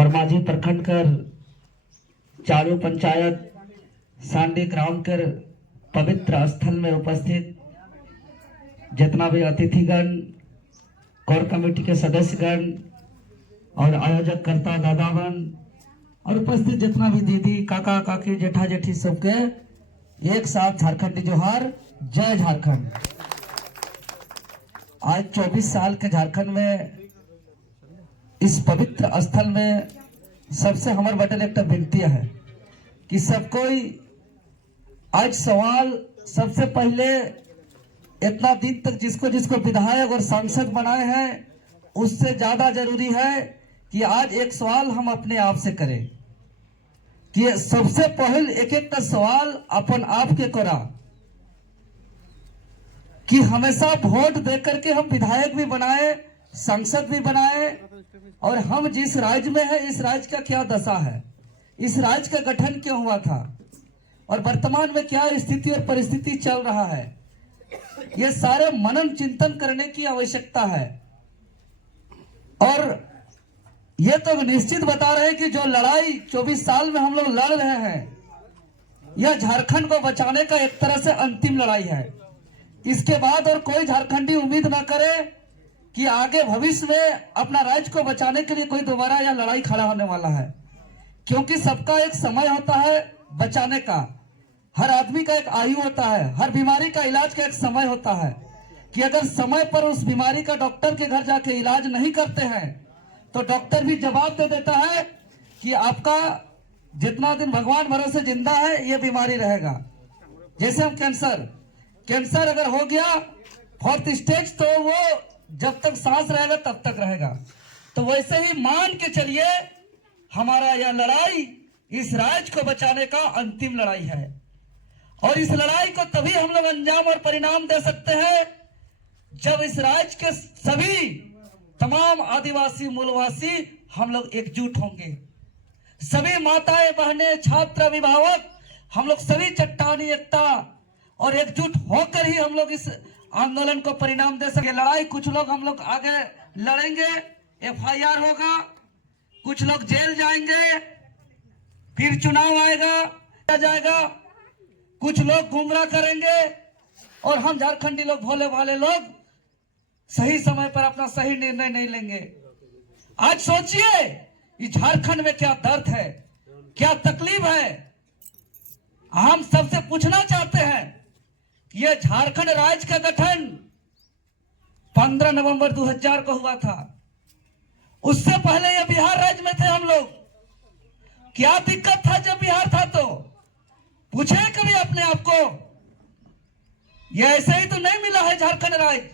और माझी प्रखंड कर चालू पंचायत सांडी ग्राम कर पवित्र स्थल में उपस्थित जितना भी अतिथिगण, कोर कमेटी के सदस्यगण और आयोजक करता दादागण और उपस्थित जितना भी दीदी, काका, काकी, जेठा, जेठी सबके एक साथ झारखंडी जोहार, जय झारखंड। आज 24 साल के झारखंड में इस पवित्र स्थल में सबसे हमारे बटल एक विनती है कि सब कोई आज सवाल सबसे पहले इतना दिन तक जिसको जिसको विधायक और सांसद बनाए हैं उससे ज्यादा जरूरी है कि आज एक सवाल हम अपने आप से करें कि सबसे पहले एक एक का सवाल अपन आप के करा कि हमेशा वोट देकर के हम विधायक भी बनाए, सांसद भी बनाए और हम जिस राज्य में है इस राज्य का क्या दशा है, इस राज्य का गठन क्यों हुआ था और वर्तमान में क्या स्थिति और परिस्थिति चल रहा है, ये सारे मनन चिंतन करने की आवश्यकता है। और ये तो निश्चित बता रहे हैं कि जो लड़ाई 24 साल में हम लोग लड़ रहे हैं यह झारखंड को बचाने का एक तरह से अंतिम लड़ाई है। इसके बाद और कोई झारखंडी उम्मीद ना करे कि आगे भविष्य में अपना राज्य को बचाने के लिए कोई दोबारा या लड़ाई खड़ा होने वाला है, क्योंकि सबका एक समय होता है बचाने का, हर आदमी का एक आयु होता है, हर बीमारी का इलाज का एक समय होता है कि अगर समय पर उस बीमारी का डॉक्टर के घर जाके इलाज नहीं करते हैं तो डॉक्टर भी जवाब दे देता है कि आपका जितना दिन भगवान भरोसे जिंदा है ये बीमारी रहेगा। जैसे हम कैंसर अगर हो गया 4th स्टेज तो वो जब तक सांस रहेगा तब तक रहेगा। तो वैसे ही मान के चलिए हमारा यह लड़ाई इस राज्य को बचाने का अंतिम लड़ाई है और इस लड़ाई को तभी हम लोग अंजाम और परिणाम दे सकते हैं जब इस राज्य के सभी तमाम आदिवासी मूलवासी हम लोग एकजुट होंगे। सभी माताएं, बहनें, छात्र, अभिभावक हम लोग सभी चट्टानी एकता और एकजुट होकर ही हम लोग इस आंदोलन को परिणाम दे सके। लड़ाई कुछ लोग हम लोग आगे लड़ेंगे, FIR होगा, कुछ लोग जेल जाएंगे, फिर चुनाव जाएगा, कुछ लोग गुमराह करेंगे और हम झारखंडी लोग भोले भाले लोग सही समय पर अपना सही निर्णय नहीं लेंगे। आज सोचिए इस झारखंड में क्या दर्द है, क्या तकलीफ है। हम सबसे पूछना चाहते हैं ये झारखंड राज्य का गठन 15 नवंबर 2000 को हुआ था, उससे पहले ये बिहार राज्य में थे हम लोग। क्या दिक्कत था जब बिहार था? तो पूछे कभी अपने आप को? ये ऐसे ही तो नहीं मिला है झारखंड राज्य,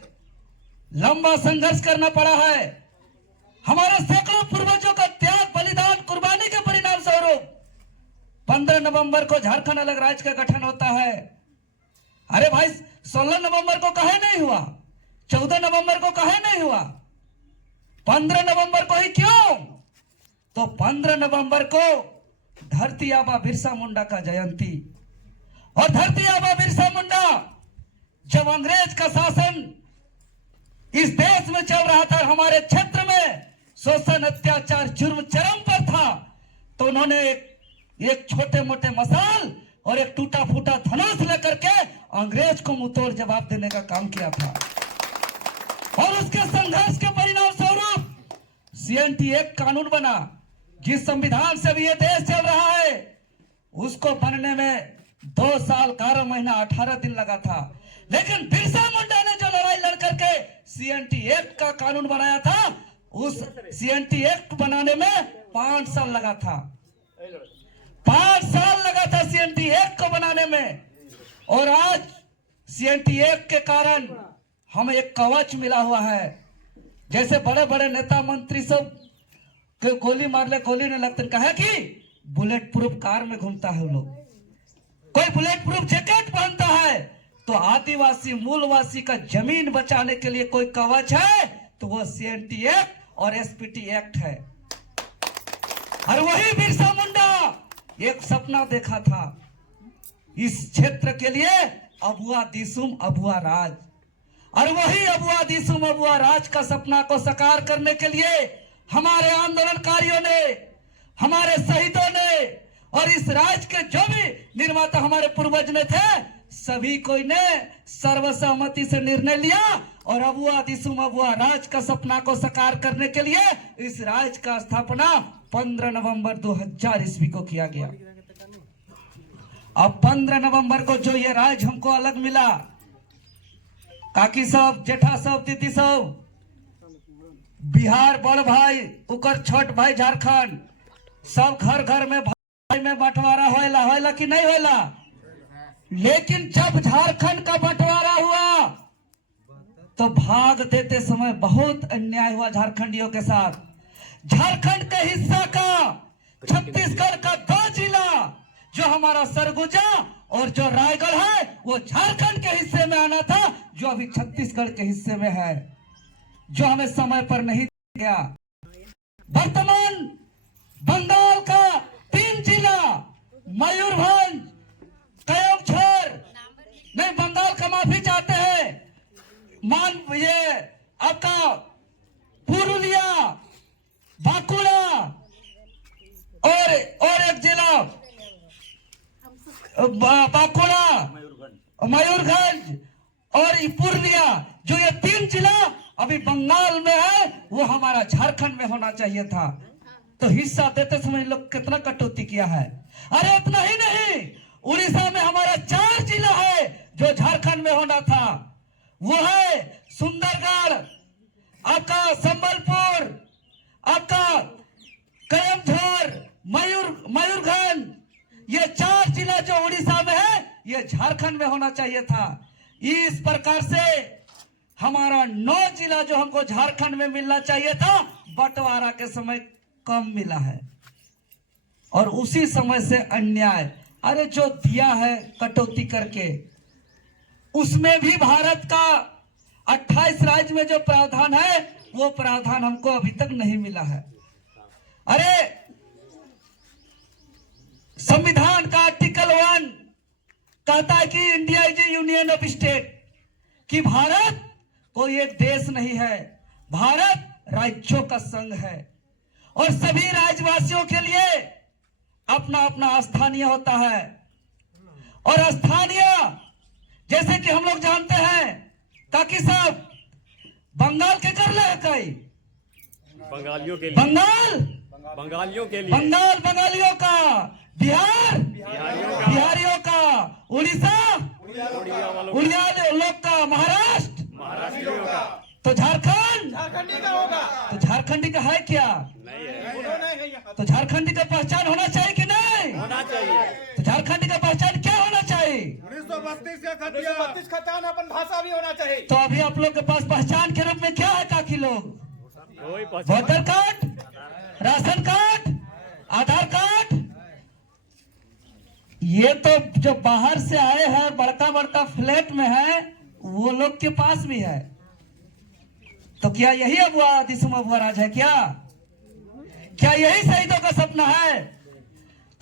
लंबा संघर्ष करना पड़ा है। हमारे सैकड़ों पूर्वजों का त्याग, बलिदान, कुर्बानी के परिणाम स्वरूप 15 नवंबर को झारखंड अलग राज्य का गठन होता है। अरे भाई 16 नवंबर को काहे नहीं हुआ, 14 नवंबर को काहे नहीं हुआ, 15 नवंबर को ही क्यों? तो 15 नवंबर को धरती आबा बिरसा मुंडा का जयंती, और धरती आबा बिरसा मुंडा जब अंग्रेज का शासन इस देश में चल रहा था, हमारे क्षेत्र में शोषण, अत्याचार, जुर्म चरम पर था, तो उन्होंने एक छोटे मोटे मसाल और एक टूटा फूटा धनुष लेकर के अंग्रेज को मुंहतोड़ जवाब देने का काम किया था। और उसके संघर्ष के परिणाम स्वरूप CNT एक्ट कानून बना, जिस संविधान से भी ये देश चल रहा है उसको बनने में 2 साल 11 महीना 18 दिन लगा था। लेकिन बिरसा मुंडा ने जो लड़ाई लड़ करके CNT एक्ट का कानून बनाया था, उस CNT एक्ट बनाने में 5 साल लगा था। 5 साल लगा था CNT एक्ट को बनाने में। और आज CNT एक्ट के कारण हमें एक कवच मिला हुआ है। जैसे बड़े बड़े नेता मंत्री सब गोली मार ले, गोली नहीं लगता, कहा कि बुलेट प्रूफ कार में घूमता है लोग, कोई बुलेट प्रूफ जैकेट पहनता है। तो आदिवासी मूलवासी का जमीन बचाने के लिए कोई कवच है तो वो CNT एक्ट और SPT एक्ट है। और वही बिरसा मुंडा एक सपना देखा था इस क्षेत्र के लिए, अबुआ दिसुम अबुआ राज। और वही अबुआ दिसुम अबुआ राज का सपना को साकार करने के लिए हमारे आंदोलनकारियों ने हमारे शहीदों ने और इस राज्य के जो भी निर्माता हमारे पूर्वज ने थे, सभी कोई ने सर्वसहमति से निर्णय लिया और अबुआ दिसुम अबुआ राज का सपना को साकार करने के लिए इस राज्य का स्थापना 15 नवंबर 2000 ईस्वी को किया गया। अब 15 नवंबर को जो ये राज्य हमको अलग मिला, काकी सब, जेठा सब, दीदी सब, बिहार बड़ भाई, उकर छोट भाई झारखंड, सब घर घर में भाई में बंटवारा होएला कि नहीं होएला। लेकिन जब झारखंड का बंटवारा हुआ तो भाग देते समय बहुत अन्याय हुआ झारखंडियों के साथ। झारखंड के हिस्सा का छत्तीसगढ़ का 2 जिला जो हमारा सरगुजा और जो रायगढ़ है वो झारखंड के हिस्से में आना था, जो अभी छत्तीसगढ़ के हिस्से में है, जो हमें समय पर नहीं दिया गया। वर्तमान बंगाल का 3 जिला मयूरभंज, कयमछर, नहीं बंगाल का माफी चाहते हैं, ये आपका पुरुलिया, बांकुड़ा और एक जिला बांकुड़ा, मयूरभंज और पूर्णिया, जो ये 3 जिला अभी बंगाल में है वो हमारा झारखंड में होना चाहिए था। तो हिस्सा देते समय लोग कितना कटौती किया है। अरे इतना ही नहीं, उड़ीसा में हमारा 4 जिला है जो झारखंड में होना था, वो है सुंदरगढ़, आपका संबलपुर, आपका कयमझर, मयूरभंज, ये 4 जिला जो उड़ीसा में है ये झारखंड में होना चाहिए था। इस प्रकार से हमारा 9 जिला जो हमको झारखंड में मिलना चाहिए था, बंटवारा के समय कम मिला है। और उसी समय से अन्याय, अरे जो दिया है कटौती करके, उसमें भी भारत का 28 राज्य में जो प्रावधान है वो प्रावधान हमको अभी तक नहीं मिला है। अरे संविधान का आर्टिकल 1 कहता है कि India is A union of state, कि भारत कोई एक देश नहीं है, भारत राज्यों का संघ है और सभी राज्यवासियों के लिए अपना अपना स्थानीय होता है। और स्थानीय जैसे कि हम लोग जानते हैं, ताकि सब बंगाल के कर ले कई बंगालियों के लिए, बंगालियों के लिए, बंगाल बंगालियों का, बिहार बिहारियों का, उड़ीसा उड़िया लोग का, महाराष्ट्र महाराष्ट्रियों का, तो झारखंड झारखंडी का होगा। तो झारखंडी का है क्या? नहीं है, तो झारखंडी का पहचान होना चाहिए कि नहीं होना चाहिए। तो झारखंडी का पहचान क्या होना चाहिए? 1932 का खतियान अपन भाषा भी होना चाहिए। तो अभी आप लोग के पास पहचान के रूप में क्या है काकी लोग? कोई पहचान, वोटर कार्ड, राशन कार्ड, आधार कार्ड। ये तो जो बाहर से आए हैं बड़का बड़का फ्लैट में है वो लोग के पास भी है। तो क्या यही अबुआ दिसुम अबुआ राज है? क्या यही शहीदों का सपना है?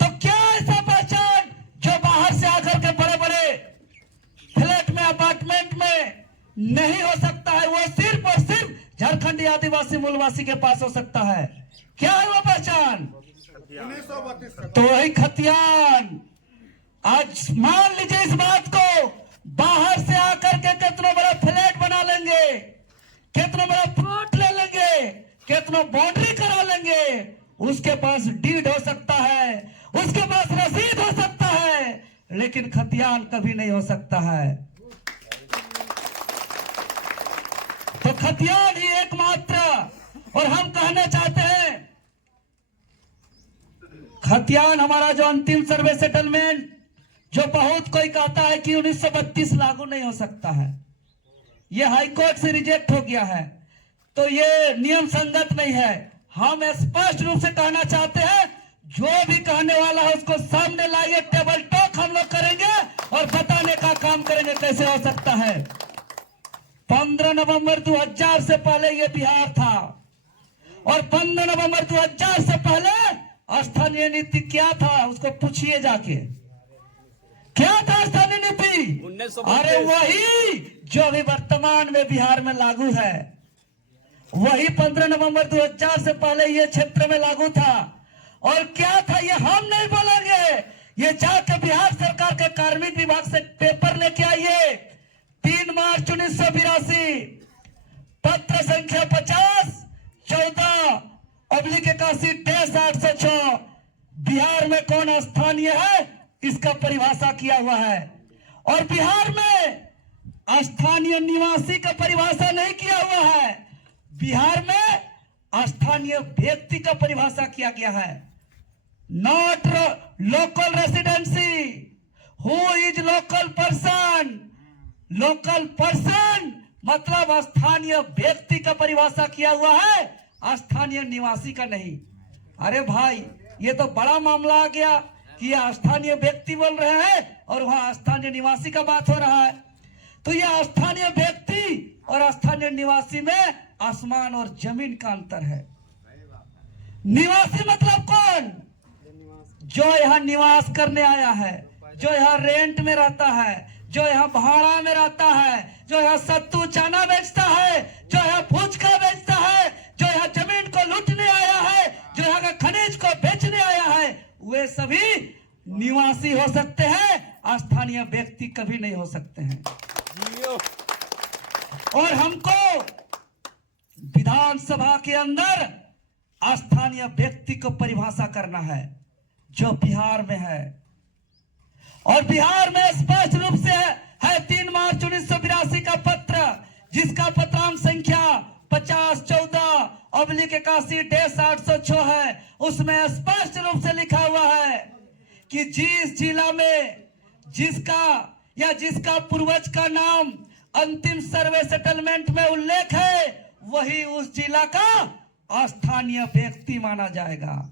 तो क्या ऐसा पहचान जो बाहर से आकर के बड़े बड़े फ्लैट में, अपार्टमेंट में नहीं हो सकता है, वो सिर्फ और सिर्फ झारखंडी आदिवासी मूलवासी के पास हो सकता है? क्या है वो पहचान? 1932 तो वही खतियान। आज मान लीजिए इस बात को, बाहर से आकर के कितना बड़ा फ्लैट बना लेंगे, कितना बड़ा प्लॉट ले लेंगे, कितना बाउंड्री करा लेंगे, उसके पास डीड हो सकता है, उसके पास रसीद हो सकता है, लेकिन खतियान कभी नहीं हो सकता है। तो खतियान ही एकमात्र, और हम कहना चाहते हैं खतियान हमारा जो अंतिम सर्वे सेटलमेंट, जो बहुत कोई कहता है कि 1932 लागू नहीं हो सकता है, यह हाईकोर्ट से रिजेक्ट हो गया है, तो ये नियम संगत नहीं है। हम स्पष्ट रूप से कहना चाहते हैं, जो भी कहने वाला है उसको सामने लाइए, टेबल टॉक हम लोग करेंगे और बताने का काम करेंगे कैसे हो सकता है। 15 नवंबर 2000 से पहले ये बिहार था, और 15 नवंबर 2000 से पहले स्थानीय नीति क्या था उसको पूछिए जाके, क्या था स्थानीय नीति? 1932। अरे वही जो अभी वर्तमान में बिहार में लागू है, वही 15 नवंबर 2000 से पहले ये क्षेत्र में लागू था। और क्या था ये हम नहीं बोलेंगे, ये जाके बिहार सरकार के कार्मिक विभाग से पेपर लेके आइए। 3 मार्च 1982, पत्र संख्या 50/14/81/806। बिहार में कौन स्थानीय है इसका परिभाषा किया हुआ है, और बिहार में स्थानीय निवासी का परिभाषा नहीं किया हुआ है। बिहार में स्थानीय व्यक्ति का परिभाषा किया गया है। Not local residency, who is local person. Local person मतलब स्थानीय व्यक्ति का परिभाषा किया हुआ है, स्थानीय निवासी का नहीं। अरे भाई ये तो बड़ा मामला आ गया कि ये स्थानीय व्यक्ति बोल रहे हैं और वहां स्थानीय निवासी का बात हो रहा है। तो ये स्थानीय व्यक्ति और स्थानीय निवासी में आसमान और जमीन का अंतर है। निवासी मतलब कौन? जो यहाँ निवास करने आया है, जो यहाँ रेंट में रहता है, जो यहाँ भाड़ा में रहता है, जो यहाँ सत्तू चना बेचता है, जो यहाँ फुचका बेचता है, जो यहाँ जमीन को लूटने आया है, जो यहाँ का खनिज को बेचने आया है, वे सभी निवासी हो सकते हैं, स्थानीय व्यक्ति कभी नहीं हो सकते हैं। और हमको विधानसभा के अंदर स्थानीय व्यक्ति को परिभाषा करना है जो बिहार में है, और बिहार में स्पष्ट रूप से है 3 मार्च 1982 का पत्र, जिसका पत्रांक संख्या 50/14/81/806 है। उसमें स्पष्ट रूप से लिखा हुआ है कि जिस जिला में जिसका पूर्वज का नाम अंतिम सर्वे सेटलमेंट में उल्लेख है, वही उस जिला का स्थानीय व्यक्ति माना जाएगा।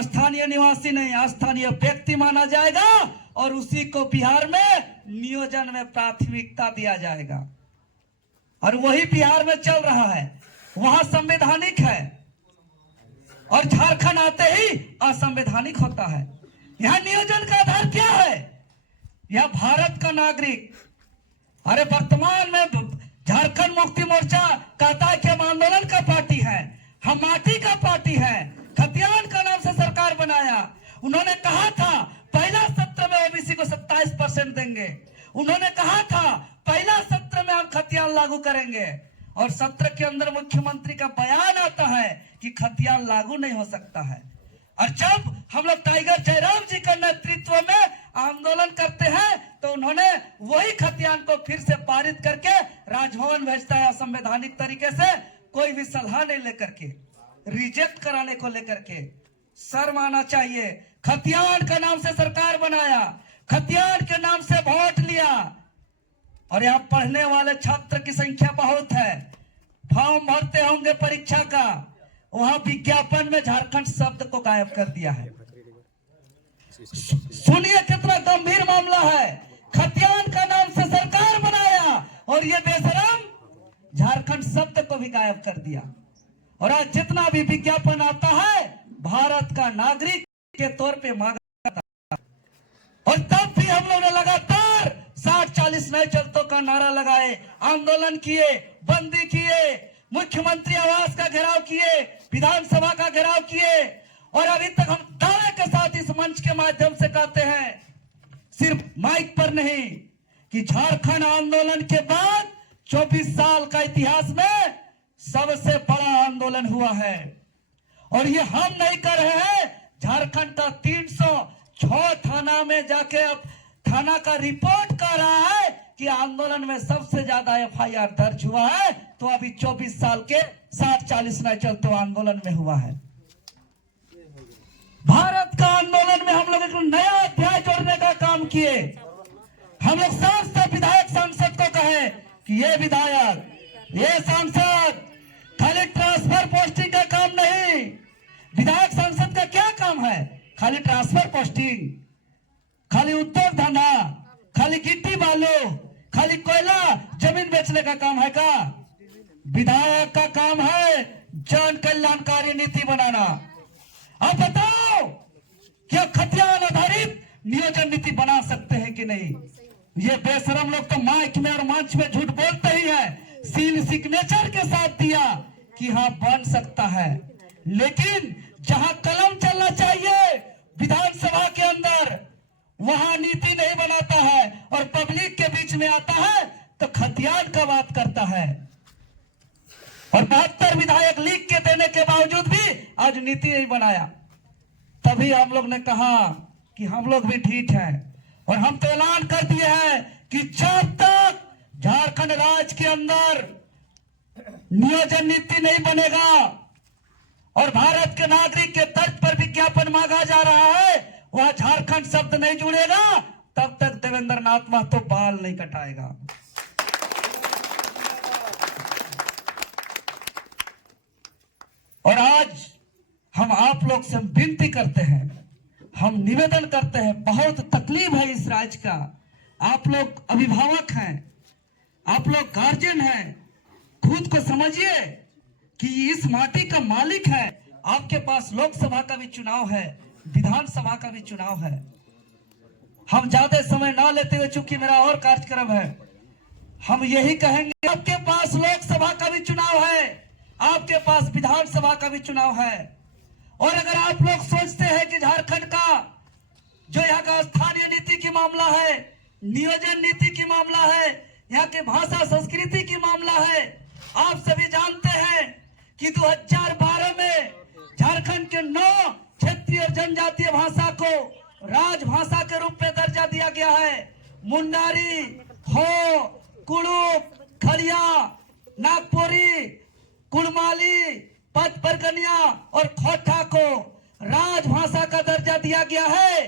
स्थानीय निवासी नहीं, स्थानीय व्यक्ति माना जाएगा, और उसी को बिहार में नियोजन में प्राथमिकता दिया जाएगा। और वही बिहार में चल रहा है, वहां संवैधानिक है, और झारखंड आते ही असंवैधानिक होता है। यहां नियोजन का आधार क्या है? यह भारत का नागरिक। अरे वर्तमान में झारखंड मुक्ति मोर्चा कहता है कि हम आंदोलन का पार्टी है, हम माटी का पार्टी है, खतियान का नाम से सरकार बनाया। उन्होंने कहा था पहला सत्र में ओबीसी को 27% देंगे। उन्होंने कहा था पहला सत्र में हम खतियान लागू करेंगे, और सत्र के अंदर मुख्यमंत्री का बयान आता है कि खतियान लागू नहीं हो सकता है। और जब हम लोग टाइगर जयराम जी के नेतृत्व में आंदोलन करते हैं तो उन्होंने वही खतियान को फिर से पारित करके राजभवन भेजता है असंवैधानिक तरीके से, कोई भी सलाह नहीं लेकर के, रिजेक्ट कराने को लेकर के। शर्म आना चाहिए। खतियान के नाम से सरकार बनाया, खतियान के नाम से वोट लिया, और यहाँ पढ़ने वाले छात्र की संख्या बहुत है। फॉर्म भरते होंगे परीक्षा का, वहां विज्ञापन में झारखंड शब्द को गायब कर दिया है। सुनिए कितना गंभीर मामला है। खतियान का नाम से सरकार बनाया और ये बेशरम झारखंड शब्द को भी गायब कर दिया। और आज जितना भी विज्ञापन आता है भारत का नागरिक के तौर पे मांगा था, और तब भी हम लोग ने लगातार 60-40 नए चलतों का नारा लगाए, आंदोलन किए, बंदी किए, मुख्यमंत्री आवास का घेराव किए, विधानसभा का घेराव किए, और अभी तक हम दावे के साथ इस मंच के माध्यम से कहते हैं, सिर्फ माइक पर नहीं, कि झारखंड आंदोलन के बाद 24 साल का इतिहास में सबसे बड़ा आंदोलन हुआ है। और ये हम नहीं कर रहे हैं, झारखंड का 306 थाना में जाके अब थाना का रिपोर्ट कर रहा है कि आंदोलन में सबसे ज्यादा FIR दर्ज हुआ है। तो अभी 24 साल के 60-40 नए चलते आंदोलन में हुआ है। भारत का आंदोलन में हम लोग एक नया अध्याय जोड़ने का काम किए। हम लोग सांसद, विधायक, सांसद को कहे कि ये विधायक, ये सांसद खाली ट्रांसफर पोस्टिंग का काम नहीं। विधायक सांसद का क्या काम है? खाली ट्रांसफर पोस्टिंग, खाली उद्योग धंधा, खाली गिट्टी बालू, खाली कोयला जमीन बेचने का काम है का? विधायक का काम है जन कल्याणकारी नीति बनाना। अब बताओ क्या खतियान आधारित नियोजन नीति बना सकते हैं कि नहीं? ये बेशरम लोग तो माइक में और मंच में झूठ बोलते ही है। सील सिग्नेचर के साथ दिया कि हाँ बन सकता है, लेकिन जहां कलम चलना चाहिए विधानसभा के अंदर, वहां नीति नहीं बनाता है और पब्लिक के बीच में आता है तो खतियान का बात करता है। और 72 विधायक लिख के देने के बावजूद भी आज नीति नहीं बनाया। तभी हम लोग ने कहा कि हम लोग भी ठीक है, और हम तो ऐलान कर दिए हैं कि जब तक झारखंड राज्य के अंदर नियोजन नीति नहीं बनेगा और भारत के नागरिक के तर्ज पर विज्ञापन मांगा जा रहा है, वह झारखंड शब्द नहीं जुड़ेगा, तब तक देवेंद्र नाथ महतो बाल नहीं कटाएगा। और आज हम आप लोग से विनती करते हैं, हम निवेदन करते हैं, बहुत तकलीफ है इस राज्य का। आप लोग अभिभावक हैं, आप लोग गार्जियन हैं, खुद को समझिए कि इस माटी का मालिक है। आपके पास लोकसभा का भी चुनाव है, विधानसभा का भी चुनाव है। हम ज्यादा समय ना लेते हुए, चूंकि मेरा और कार्यक्रम है, हम यही कहेंगे, आपके पास लोकसभा का भी चुनाव है, आपके पास विधानसभा का भी चुनाव है। और अगर आप लोग सोचते हैं कि झारखंड का जो यहाँ का स्थानीय नीति की मामला है, नियोजन नीति की मामला है, यहाँ के भाषा संस्कृति की मामला है, आप सभी जानते हैं कि 2012 में झारखंड के 9 क्षेत्रीय और जनजातीय भाषा को राजभाषा के रूप में दर्जा दिया गया है। मुंडारी, हो, कुड़ुक, खड़िया, नागपुरी, कुड़माली, पचपरगनिया और खोटा को राजभाषा का दर्जा दिया गया है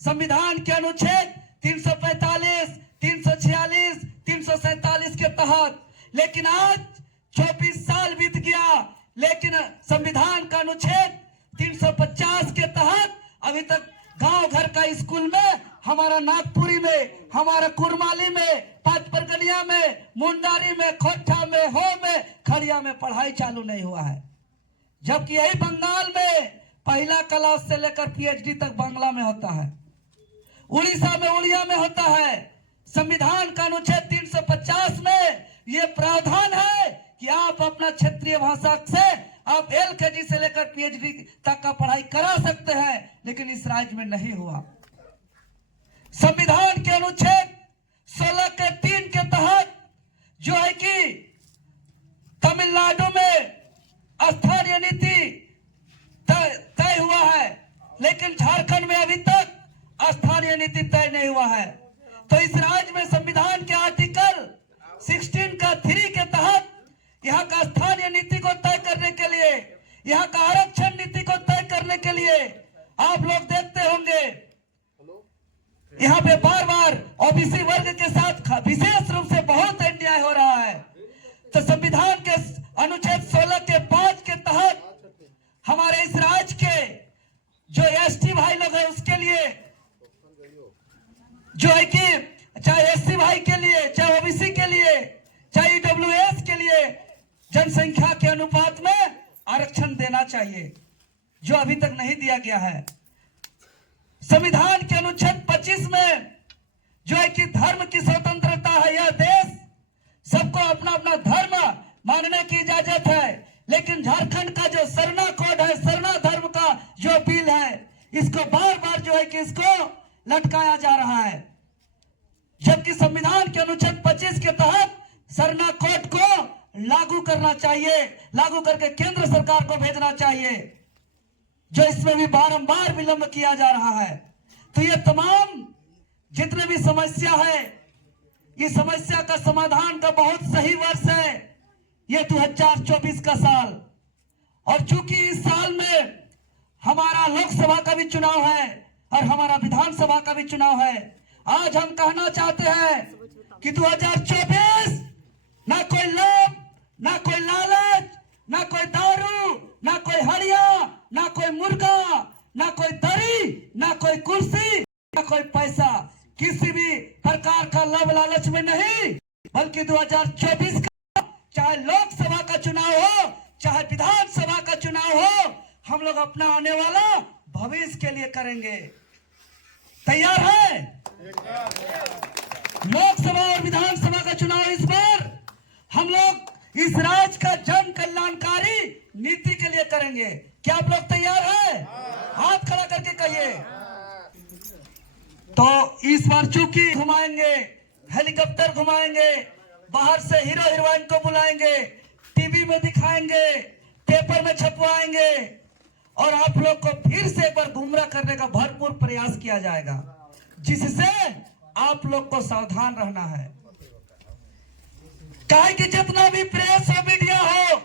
संविधान के अनुच्छेद 345, 346, 347 के तहत। लेकिन आज 24 साल बीत गया, लेकिन संविधान का अनुच्छेद 350 के तहत अभी तक गांव घर का स्कूल में, हमारा नागपुरी में, हमारा कुरमाली में, पचपरगनिया में, मुंडारी में, खोटा में, हो में, खड़िया में पढ़ाई चालू नहीं हुआ है। जबकि यही बंगाल में पहला क्लास से लेकर पीएचडी तक बांग्ला में होता है, उड़ीसा में उड़िया में होता है। संविधान का अनुच्छेद 350 में यह प्रावधान है कि आप अपना क्षेत्रीय भाषा से आप एलकेजी से लेकर पीएचडी तक का पढ़ाई करा सकते हैं, लेकिन इस राज्य में नहीं हुआ। संविधान के अनुच्छेद 16 के 3 के तहत जो है कि तमिलनाडु में स्थानीय नीति तय हुआ है, लेकिन झारखंड में अभी तक स्थानीय नीति तय नहीं हुआ है। तो इस राज्य में संविधान के आर्टिकल 16 का 3 के तहत यहाँ का स्थानीय नीति को तय करने के लिए, यहाँ का आरक्षण नीति को तय करने के लिए आप लोग देखते होंगे यहाँ पे बार बार ओबीसी वर्ग के साथ विशेष रूप से बहुत अन्याय हो रहा है। तो संविधान के अनुच्छेद 16 के 5 के तहत हमारे इस राज्य के जो एसटी भाई लोग हैं उसके लिए जो है कि चाहे एससी भाई के लिए, चाहे ओबीसी के लिए, चाहे ईडब्ल्यूएस के लिए जनसंख्या के अनुपात में आरक्षण देना चाहिए, जो अभी तक नहीं दिया गया है। संविधान के अनुच्छेद 25 में जो है कि धर्म की स्वतंत्रता है, यह देश सबको अपना अपना धर्म मानने की इजाजत है। लेकिन झारखंड का जो सरना कोड है, सरना धर्म का जो बिल है, इसको बार बार जो है कि इसको लटकाया जा रहा है। जबकि संविधान के अनुच्छेद 25 के तहत सरना कोड को लागू करना चाहिए, लागू करके केंद्र सरकार को भेजना चाहिए, जो इसमें भी बारंबार विलंब किया जा रहा है। तो ये तमाम जितने भी समस्या है, इस समस्या का समाधान का बहुत सही वर्ष है ये 2024 का साल। और चूंकि इस साल में हमारा लोकसभा का भी चुनाव है और हमारा विधानसभा का भी चुनाव है, आज हम कहना चाहते हैं कि 2024 ना कोई लोभ, ना कोई लालच, ना कोई दारू, ना कोई हड़िया, ना कोई मुर्गा, ना कोई दरी, ना कोई कुर्सी, ना कोई पैसा, किसी भी प्रकार का लाभ लालच में नहीं, बल्कि 2024 का चाहे लोकसभा का चुनाव हो, चाहे विधानसभा का चुनाव हो, हम लोग अपना आने वाला भविष्य के लिए करेंगे। तैयार है? लोकसभा और विधानसभा का चुनाव इस बार हम लोग इस राज्य का जन कल्याणकारी नीति के लिए करेंगे। क्या आप लोग तैयार हैं? हाथ खड़ा करके कहिए। तो इस बार चूंकि घुमाएंगे, हेलीकॉप्टर घुमाएंगे, बाहर से हीरो हीरोइन को बुलाएंगे, टीवी में दिखाएंगे, पेपर में छपवाएंगे और आप लोग को फिर से एक बार गुमराह करने का भरपूर प्रयास किया जाएगा, जिससे आप लोग को सावधान रहना है। काहे कि जितना भी प्रेस और मीडिया हो,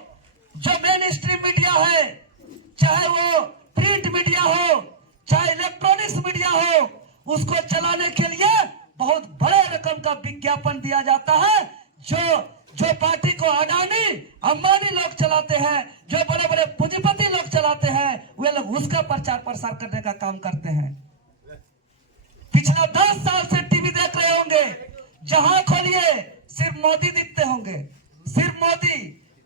जो मेन स्ट्रीम मीडिया है, चाहे वो प्रिंट मीडिया हो, चाहे इलेक्ट्रॉनिक्स मीडिया हो, उसको चलाने के लिए बहुत बड़े रकम का विज्ञापन दिया जाता है। जो पार्टी को अडानी अंबानी लोग चलाते हैं, जो बड़े बड़े पूंजीपति लोग चलाते हैं, वे लोग उसका प्रचार प्रसार करने का काम करते हैं। पिछला 10 साल से टीवी देख रहे होंगे, जहां खोलिए सिर्फ मोदी दिखते होंगे, सिर्फ मोदी।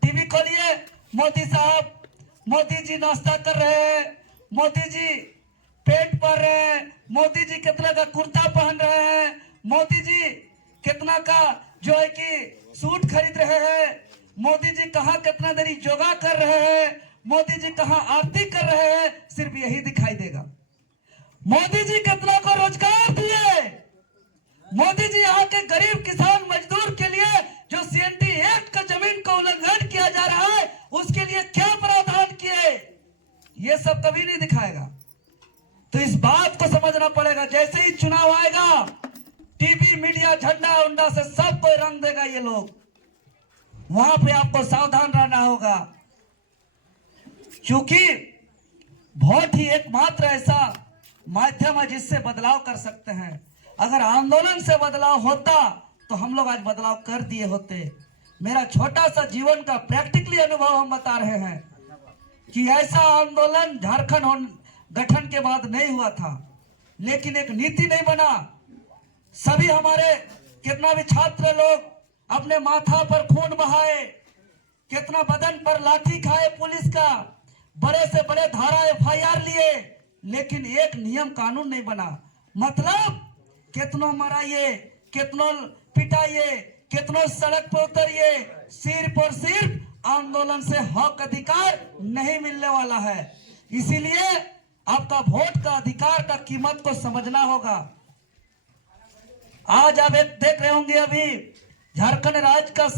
टीवी खोलिए, मोदी साहब, मोदी जी नाश्ता कर रहे हैं, मोदी जी पेंट पहन रहे हैं, मोदी जी कितना का कुर्ता पहन रहे हैं, मोदी जी कितना का जो है कि सूट खरीद रहे हैं, मोदी जी कहाँ कितना देरी योगा कर रहे हैं, मोदी जी कहाँ आरती कर रहे हैं, सिर्फ यही दिखाई देगा। मोदी जी कितना को रोजगार दिए, मोदी जी यहाँ के गरीब किसान मजदूर के लिए जो CNT एक्ट का जमीन का उल्लंघन किया जा रहा है, उसके लिए क्या प्रावधान किए, ये सब कभी नहीं दिखाएगा। तो इस बात को समझना पड़ेगा। जैसे ही चुनाव आएगा, टीवी मीडिया झंडा उंडा से सब कोई रंग देगा ये लोग, वहां पे आपको सावधान रहना होगा, क्योंकि वोट ही एकमात्र ऐसा माध्यम है जिससे बदलाव कर सकते हैं। अगर आंदोलन से बदलाव होता तो हम लोग आज बदलाव कर दिए होते। मेरा छोटा सा जीवन का प्रैक्टिकली अनुभव हम बता रहे हैं कि ऐसा आंदोलन झारखंड गठन के बाद नहीं हुआ था, लेकिन एक नीति नहीं बना। सभी हमारे कितना भी छात्र लोग अपने माथा पर खून बहाए, कितना बदन पर लाठी खाए पुलिस का, बड़े से बड़े धारा FIR लिए, लेकिन एक नियम कानून नहीं बना। मतलब कितनों मराइए, कितनों पिटाइए, कितनों सड़क पर उतरिए, सिर्फ और सिर्फ आंदोलन से हक अधिकार नहीं मिलने वाला है। इसीलिए आपका वोट का अधिकार का कीमत को समझना होगा। आज आप एक देख रहे होंगे, अभी झारखंड राज्य का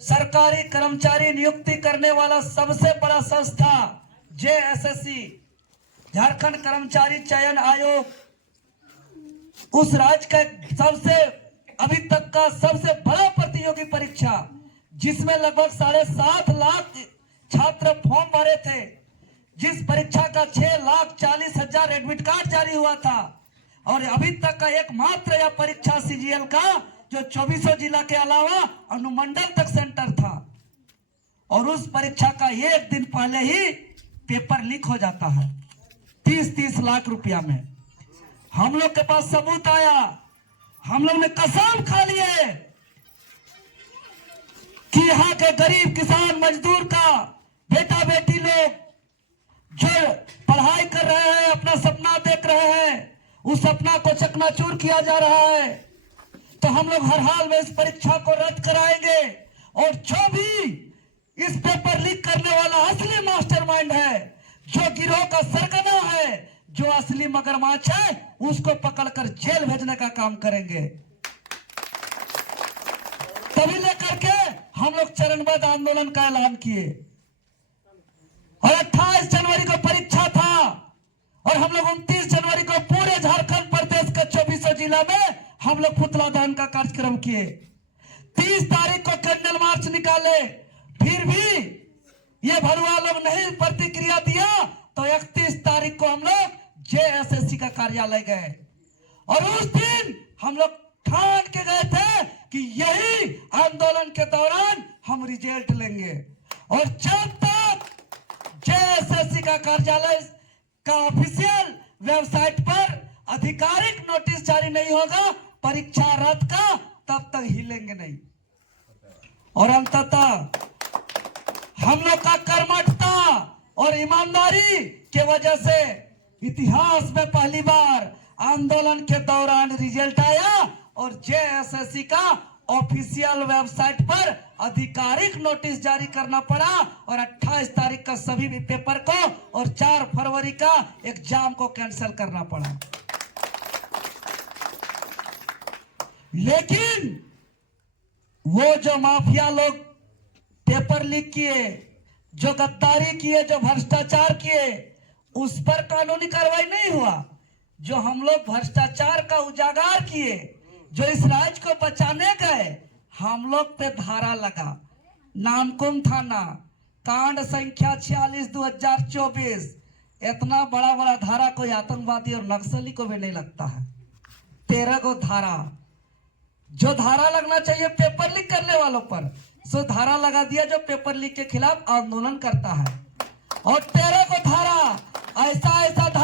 सरकारी कर्मचारी नियुक्ति करने वाला सबसे बड़ा संस्था JSSC, झारखंड कर्मचारी चयन आयोग, उस राज्य का सबसे अभी तक का सबसे बड़ा प्रतियोगी परीक्षा, जिसमें लगभग 7.5 लाख छात्र फॉर्म भरे थे, जिस परीक्षा का 6,40,000 एडमिट कार्ड जारी हुआ था, और अभी तक का एकमात्र यह परीक्षा CGL का जो 24 जिला के अलावा अनुमंडल तक सेंटर था, और उस परीक्षा का एक दिन पहले ही पेपर लीक हो जाता है 30-30 लाख रुपया में। हम लोग के पास सबूत आया, हम लोग ने कसम खा लिए कि यहाँ के गरीब किसान मजदूर का बेटा बेटी लोग जो पढ़ाई कर रहे हैं, अपना सपना देख रहे हैं, उस सपना को चकनाचूर किया जा रहा है। तो हम लोग हर हाल में इस परीक्षा को रद्द कराएंगे, और जो भी इस पेपर लीक करने वाला असली मास्टरमाइंड है, जो गिरोह का सरगना है, जो असली मगरमच्छ है, उसको पकड़कर जेल भेजने का काम करेंगे। तभी लेकर के हम लोग चरणबद्ध आंदोलन का ऐलान किए, और 28 जनवरी को परीक्षा था, और हम लोग 29 जनवरी को पूरे झारखंड प्रदेश के 24 जिला में हम लोग पुतला दहन का कार्यक्रम किए। 30 तारीख को कैंडल मार्च निकाले, फिर भी ये भरुआ लोग नहीं प्रतिक्रिया दिया, तो 31 तारीख को हम लोग JSSC का कार्यालय गए, और उस दिन हम लोग ठान के गए थे कि यही आंदोलन के दौरान हम रिजल्ट लेंगे, और जब तक JSSC का कार्यालय का ऑफिशियल वेबसाइट पर आधिकारिक नोटिस जारी नहीं होगा परीक्षा रद्द का, तब तक हिलेंगे नहीं। और अंततः हम लोग का कर्मठता और ईमानदारी के वजह से इतिहास में पहली बार आंदोलन के दौरान रिजल्ट आया, और JSSC का ऑफिशियल वेबसाइट पर आधिकारिक नोटिस जारी करना पड़ा और 28 तारीख का सभी भी पेपर को और 4 फरवरी का एग्जाम को कैंसिल करना पड़ा। लेकिन वो जो माफिया लोग पेपर लीक किए, जो गद्दारी किए, जो भ्रष्टाचार किए, उस पर कानूनी कार्रवाई नहीं हुआ। जो हम लोग भ्रष्टाचार का उजागर किए, जो इस राज्य को बचाने गए, हम लोग पे धारा लगा। नामकुम थाना कांड संख्या 46/2024। इतना बड़ा बड़ा धारा कोई आतंकवादी और नक्सली को भी नहीं लगता है। 13 को धारा, जो धारा लगना चाहिए पेपर लीक करने वालों पर, सो धारा लगा दिया जो पेपर लीक के खिलाफ आंदोलन करता है। और 13 को धारा ऐसा धारा